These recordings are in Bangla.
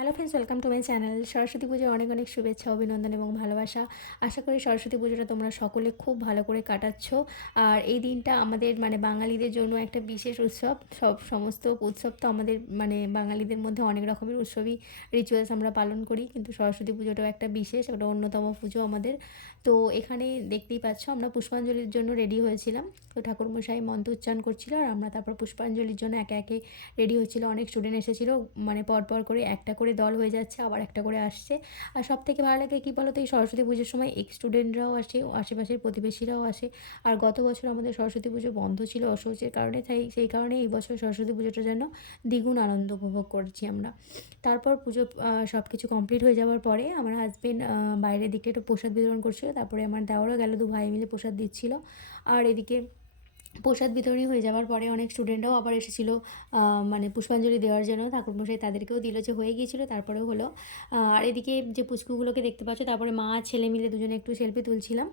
Hello friends, welcome to my channel. Saraswati পুজোর অনেক অনেক শুভেচ্ছা, অভিনন্দন এবং ভালোবাসা। আশা করি সরস্বতী পুজোটা তোমরা সকলে খুব ভালো করে কাটাচ্ছ। আর এই দিনটা আমাদের বাঙালিদের জন্য একটা বিশেষ উৎসব। সমস্ত উৎসব তো আমাদের বাঙালিদের মধ্যে অনেক রকমের উৎসবই রিচুয়ালস আমরা পালন করি, কিন্তু সরস্বতী পুজোটাও একটা বিশেষ, একটা অন্যতম পুজো আমাদের। তো এখানে দেখতেই পাচ্ছ আমরা পুষ্পাঞ্জলির জন্য রেডি হয়েছিলাম। তো ঠাকুরমশাই মন্ত্র উচ্চারণ করছিল আর আমরা তারপর পুষ্পাঞ্জলির জন্য একে একে রেডি হচ্ছিলো। অনেক স্টুডেন্ট এসেছিলো, পরপর করে একটা করে দল হয়ে যাচ্ছে, আবার একটা করে আসছে। আর সব থেকে ভালো লাগে কী বলো তো, এই সরস্বতী পুজোর সময় এক্স স্টুডেন্টরাও আসে, আশেপাশের প্রতিবেশীরাও আসে। আর গত বছর আমাদের সরস্বতী পুজো বন্ধ ছিল অসৌচের কারণে, তাই সেই কারণে এই বছর সরস্বতী পুজোটা যেন দ্বিগুণ আনন্দ উপভোগ করছি আমরা। তারপর পুজো সব কিছু কমপ্লিট হয়ে যাওয়ার পরে আমার হাজবেন্ড বাইরের দিকে একটু প্রসাদ বিতরণ করছিল, তারপরে আমার দেওয়ারও গেল, দু ভাই মিলে প্রসাদ দিচ্ছিল। আর এদিকে প্রসাদ বিতরণী হয়ে যাওয়ার পরে অনেক স্টুডেন্টরাও আবার এসেছিলো পুষ্পাঞ্জলি দেওয়ার জন্য। ঠাকুরমশাই তাদেরকেও দিল, যে হয়ে গিয়েছিলো তারপরেও হলো। আর এদিকে যে পুচকুগুলোকে দেখতে পাচ্ছ, তারপরে মা ছেলে মিলে দুজনে একটু সেলফি তুলছিলাম।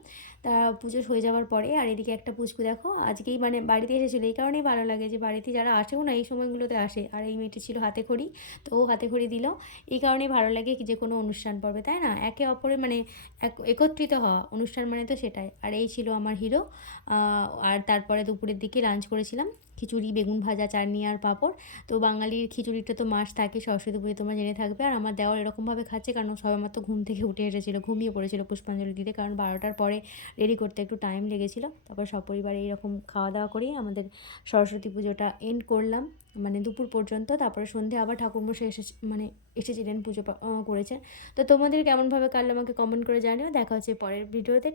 তা পুজো হয়ে যাওয়ার পরে আর এদিকে একটা পুচকু দেখো আজকেই বাড়িতে এসেছিলো। এই কারণেই ভালো লাগে যে বাড়িতে যারা আসেও না এই সময়গুলোতে আসে। আর এই মেয়েটি ছিল হাতে খড়ি, তো ও হাতে খড়ি দিল। এই কারণেই ভালো লাগে যে কোনো অনুষ্ঠান পর্বে, তাই না, একে অপরের একত্রিত হওয়া অনুষ্ঠান তো সেটাই। আর এই ছিল আমার হিরো। আর তারপরে দুপুরের দিকে লাঞ্চ করেছিলাম খিচুড়ি, বেগুন ভাজা, চাটনি আর পাঁপড়। তো বাঙালির খিচুড়িটা তো মাস্ট থাকে সরস্বতী পুজো, তোমরা জেনে থাকবে। আর আমার দেওয়ার এরকমভাবে খাচ্ছে কারণ সবেমাত্র ঘুম থেকে উঠে এসেছিলো, ঘুমিয়ে পড়েছিল পুষ্পাঞ্জলি দিতে, কারণ 12টার পরে রেডি করতে একটু টাইম লেগেছিলো। তারপর সপরিবারে এইরকম খাওয়া দাওয়া করেই আমাদের সরস্বতী পুজোটা এন্ড করলাম, দুপুর পর্যন্ত। তারপরে সন্ধে আবার ঠাকুরমশাই এসেছিলেন, পুজো করেছেন। তো তোমাদের কেমনভাবে কাটলো আমাকে কমেন্ট করে জানিও। দেখা হচ্ছে পরের ভিডিওতে।